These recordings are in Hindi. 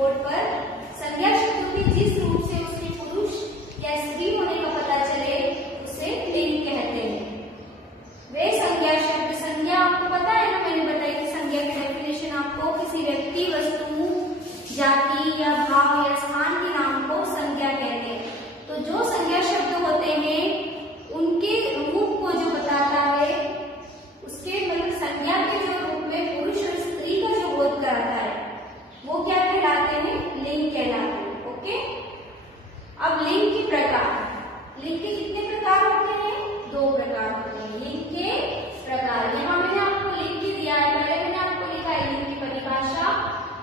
बोर्ड पर संज्ञा शब्दों के जिस रूप से उसके पुरुष या स्त्री होने का पता चले उसे लिंग कहते हैं। वे संज्ञा शब्द, संज्ञा आपको पता है ना, मैंने बताई थी संज्ञा की डेफिनेशन आपको, किसी व्यक्ति, वस्तु, जाति या भाव या स्थान के नाम को संज्ञा कहते हैं। तो जो संज्ञा शब्द होते हैं उनके रूप को जो बताता है, उसके मतलब संज्ञा के जो रूप में पुरुष और स्त्री का जो बोध कराता है वो क्या कहलाते हैं? लिंग कहलाते हैं। ओके, अब लिंग के प्रकार, लिंग के कितने प्रकार होते हैं? 2 प्रकार होते हैं लिंग के प्रकार। यहाँ मैंने आपको लिंग के दिया है, पहले मैंने आपको लिखा है लिंग की परिभाषा,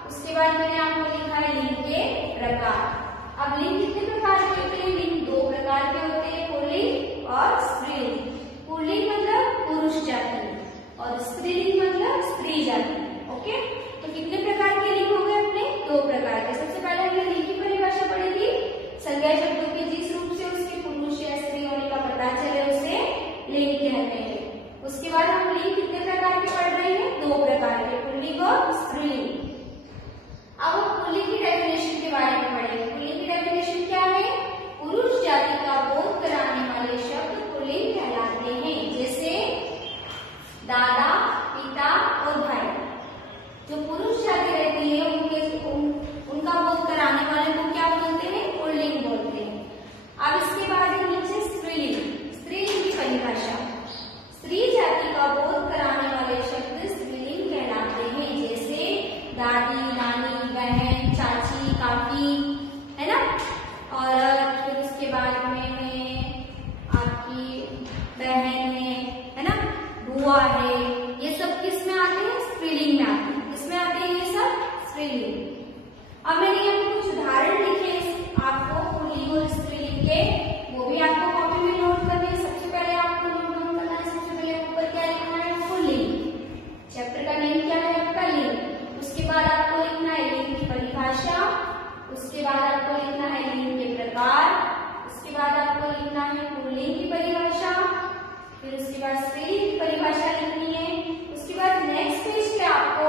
उसके बाद मैंने आपको लिखा है लिंग के प्रकार। अब लिंग कितने प्रकार के होते हैं? लिंग 2 प्रकार के होते हैं, पुल्लिंग और स्त्रीलिंग। पुल्लिंग मतलब पुरुष जाति और स्त्रीलिंग मतलब स्त्री जाति। ओके, तो कितने प्रकार के लिंग हो गए अपने? 2 प्रकार के। सबसे पहले हमने लिंग की परिभाषा पढ़ी थी, संज्ञा शब्दों के जिस रूप से उसके पुरुष या स्त्री होने का पता चले उसे लिंग कहते हैं। उसके बाद हम लिंग कितने प्रकार के पढ़ रहे हैं? 2 प्रकार के, पुल्लिंग और स्त्रीलिंग। अब हम पुल्लिंग की डेफिनेशन के बारे में पढ़ेंगे। पुल्लिंग की डेफिनेशन क्या है? पुरुष जाति का बोध कराने वाले शब्द पुल्लिंग कहलाते हैं, जैसे दादा, पिता और भाई। जो पुरुष जाति रहती है उनका बोध कराने वाले को क्या बोलते हैं? पुल्लिंग बोलते हैं। अब इसके बाद नीचे स्त्रीलिंग, स्त्रीलिंग की परिभाषा, स्त्री जाति का बोध कराने वाले शब्द स्त्रीलिंग कहलाते हैं, जैसे दादी, नानी, बहन, चाची, काकी, है ना। और फिर उसके बाद में आपकी बहन है ना, बुआ है, ये सब किस में आते हैं? स्त्रीलिंग में आते हैं। किसमें आते हैं ये सब? स्त्रीलिंग। अब मैंने यहाँ पे कुछ उदाहरण लिखे आपको पुल्लिंग और स्त्रीलिंग के, वो भी आपको कॉपी में नोट करने हैं। सबसे पहले आपको नोट करना है, सबसे पहले ऊपर क्या लिखना है? पुल्लिंग। चैप्टर का नेम क्या है आपका? लिंग। उसके बाद आपको लिखना है लिंग की परिभाषा, उसके बाद आपको लिखना है लिंग के प्रकार, उसके बाद आपको लिखना है पुल्लिंग की परिभाषा, फिर उसके बाद स्त्रीलिंग की परिभाषा लिखनी है। उसके बाद नेक्स्ट पेज पे आपको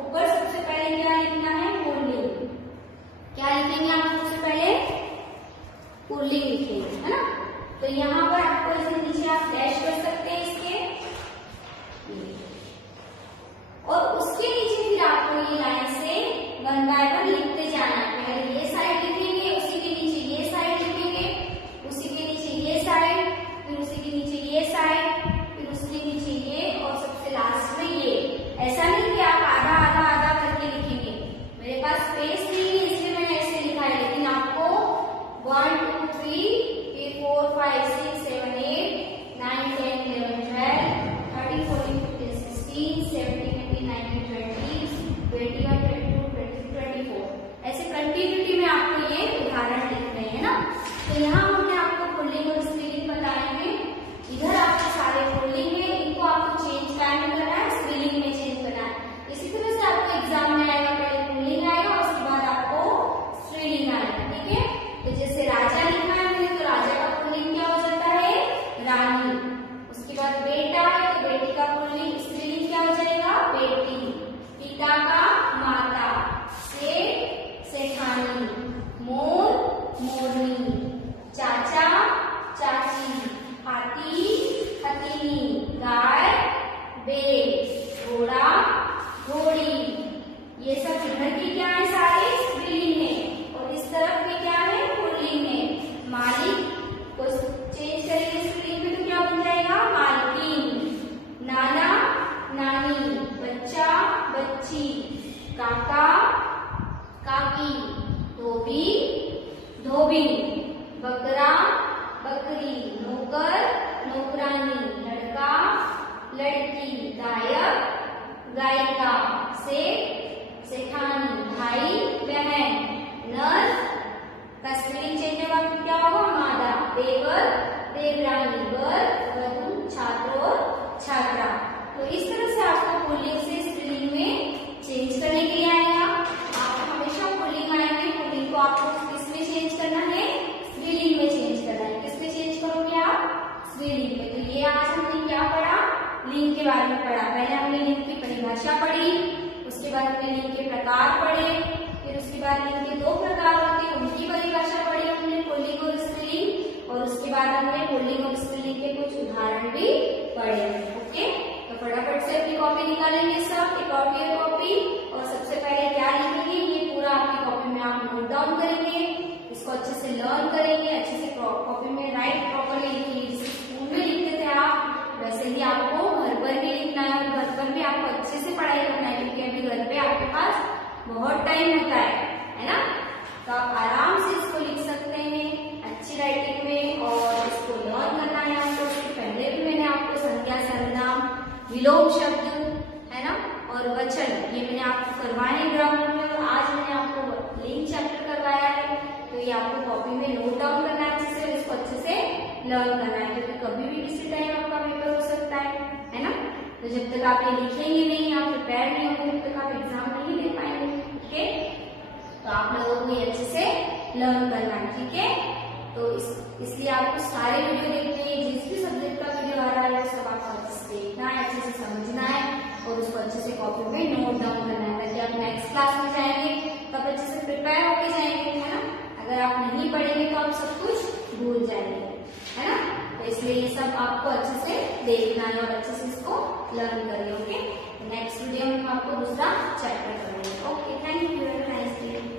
ऊपर सबसे पहले क्या लिखना है? पुल्लिंग। क्या लिखेंगे आप सबसे पहले? पुल्लिंग लिखेंगे, है ना। तो यहाँ पर आपको इसके नीचे आप डैश कर सकते हैं इसके, और उसके नीचे फिर आपको ये लाइन से 1 बाय 1 लिखते जाना है। पहले ये साइड लिखेंगे, उसी के नीचे ये साइड लिखेंगे, उसी के नीचे ये साइड, फिर उसी के नीचे ये साइड, फिर उसके नीचे ये, और सबसे लास्ट में ये। ऐसा नहीं कि आप आधा आधा आधा करके लिखेंगे, मेरे पास स्पेस नहीं है इसलिए मैंने ऐसे लिखा है, लेकिन आपको 1 2 3 फिर 4 5 6 7 8 9 10 11 12 13 14 15 16 17 18 19 20 21 22 23 24 ऐसे कंटिन्यूटी में आपको ये उदाहरण लिखने हैं ना। तो यहाँ हमने आपको पुल्लिंग और स्त्रीलिंग बताए हैं। इधर आपके सारे पुल्लिंग है, इनको आपको चेंज टाइम में करना है, स्त्रीलिंग में चेंज करना है। इसी तरह से आपको एग्जाम में आएगा, पहले पुल्लिंग आएगा, उसके बाद आपको स्त्रीलिंग आएगा। ठीक है, तो जैसे राजा लिखा है मैंने, तो राजा का पुल्लिंग क्या हो जाता है? रानी। उसके बाद बेटा है तो बेटी का पुल्लिंग स्त्रीलिंग क्या हो जाएगा? बेटी। पिता का माता, सेठानी, मोर मोरनी, चाचा चाची, हाथी हथीनी, गाय बैल, घोड़ा घोड़ी। ये सब इधर के क्या है? सारे स्त्रीलिंग है, और इस तरफ के क्या है? पुल्लिंग है। मालिक को चेंज करेंगे स्त्रीलिंग में तो क्या बन जाएगा? मालकिन। नाना नानी, बच्चा बच्ची, काका काकी, धोबी धोबी, बकरा बकरी, नौकर नौकरानी, लड़का लड़की, गायक गायिका, सेठानी, भाई बहन, नर का स्त्रीलिंग चेंज होगा क्या होगा? मादा, देवर देवरानी, वर वधु, छात्र और छात्रा। तो इस तरह से आपको पुल्लिंग से स्त्रीलिंग में चेंज करने के लिए आएगा। आपको हमेशा पुल्लिंग आएंगे, पुल्लिंग को आपको किसमें चेंज करना है? स्त्रीलिंग में चेंज करना है। किसमें चेंज करोगे आप? स्त्रीलिंग में। तो ये आज हमने क्या पढ़ा? लिंग के बारे में पढ़ा। पहले हमने लिंग की परिभाषा पढ़ी, उसके बाद हमने लिंग के प्रकार पढ़े, फिर उसके बाद लिंग के 2 प्रकार होते हैं, उनकी परिभाषा पढ़ी हमने, पुल्लिंग और स्त्रीलिंग, और उसके बाद हमने पुल्लिंग और स्त्रीलिंग के कुछ उदाहरण भी पढ़े। ओके, तो फटाफट से अपनी कॉपी निकालेंगे सब, एक और कॉपी, और सबसे पहले क्या लिखेंगे, ये पूरा आपकी कॉपी में आप नोट डाउन करेंगे, इसको अच्छे से लर्न करेंगे, अच्छे से कॉपी में राइट प्रॉपर्ली लिखिए, जैसे स्कूल में लिखते थे आप वैसे ही आपको घर पर भी लिखना है, और घर पर भी आपको अच्छे से पढ़ाई करना है, क्योंकि अभी घर पे आपके पास बहुत टाइम होता है ना, तो आप आराम से इसको लिख सकते हैं अच्छी राइटिंग में, और इसको लर्न करना है आपको। इसके पहले भी मैंने आपको संज्ञा, सर्वनाम, विलोम शब्द है ना, और वचन, ये मैंने आपको करवाए हैं ग्रामर में, और आज मैंने आपको लिंक चैप्टर करवाया है, तो ये आपको कॉपी में नोट डाउन करना है अच्छे से, इसको अच्छे से लर्न करना है, क्योंकि कभी भी किसी टाइम आपका पेपर हो सकता है ना। तो जब तक आप ये लिखेंगे नहीं, आप प्रिपेयर नहीं होंगे, तब तक आप एग्जाम नहीं दे पाएंगे। ओके, तो आप लोगों को ये अच्छे से लर्न करना है, ठीक है। तो इसलिए आपको सारे वीडियो देखने हैं, जिस भी सब्जेक्ट का वीडियो आ रहा है वो सब आपको अच्छे से देखना है, अच्छे से समझना है, और उसको अच्छे से कॉपी में नोट डाउन करना है, ताकि आप नेक्स्ट क्लास में जाएंगे तब अच्छे से प्रिपेयर होके जाएंगे, है ना। अगर आप नहीं पढ़ेंगे तो आप सब कुछ भूल जाएंगे, है ना। तो इसलिए ये सब आपको अच्छे से देखना है और अच्छे से इसको लर्न करिए। ओके, नेक्स्ट वीडियो में हम आपको दूसरा चैप्टर करेंगे। Okay, thank you, have a nice day.